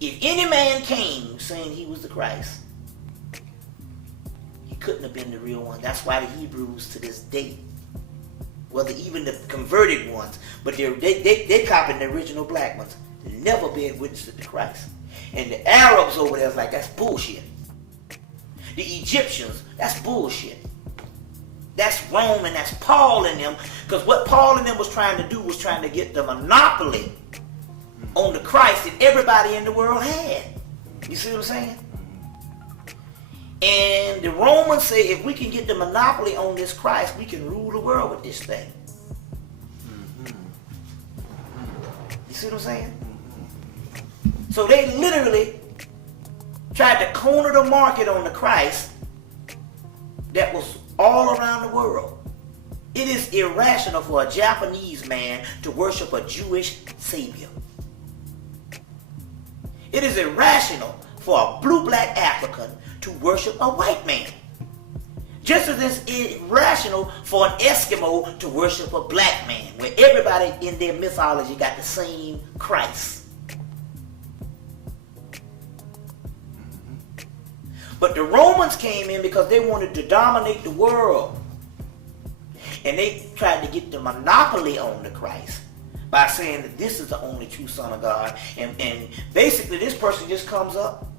If any man came saying he was the Christ, he couldn't have been the real one. That's why the Hebrews to this day, whether even the converted ones, but they copying the original black ones, never been witnesses to Christ. And the Arabs over there is like, that's bullshit. The Egyptians, that's bullshit. That's Rome and that's Paul and them. Because what Paul and them was trying to do was trying to get the monopoly on the Christ that everybody in the world had. You see what I'm saying? And the Romans say if we can get the monopoly on this Christ, we can rule the world with this thing. You see what I'm saying? So they literally tried to corner the market on the Christ that was all around the world. It is irrational for a Japanese man to worship a Jewish savior. It is irrational for a blue-black African to worship a white man. Just as it's irrational for an Eskimo to worship a black man, where everybody in their mythology got the same Christ. But the Romans came in because they wanted to dominate the world. And they tried to get the monopoly on the Christ by saying that this is the only true Son of God. And basically this person just comes up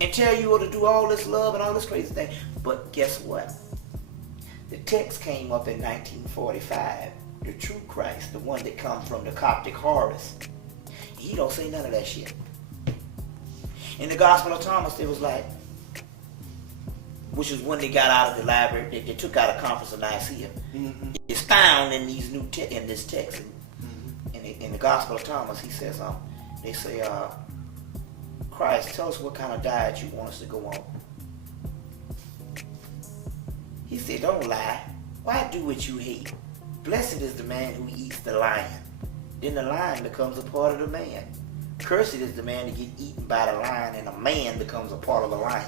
and tell you to do all this love and all this crazy thing. But guess what? The text came up in 1945. The true Christ, the one that comes from the Coptic Horus. He don't say none of that shit. In the Gospel of Thomas, it was like, which is when they got out of the library, they took out a Conference of Nicaea. Mm-hmm. It's found in these in this text. In the Gospel of Thomas, he says, they say, Christ, tell us what kind of diet you want us to go on. He said, don't lie. Why do what you hate? Blessed is the man who eats the lion. Then the lion becomes a part of the man. Cursed is the man to get eaten by the lion, and a man becomes a part of a lion.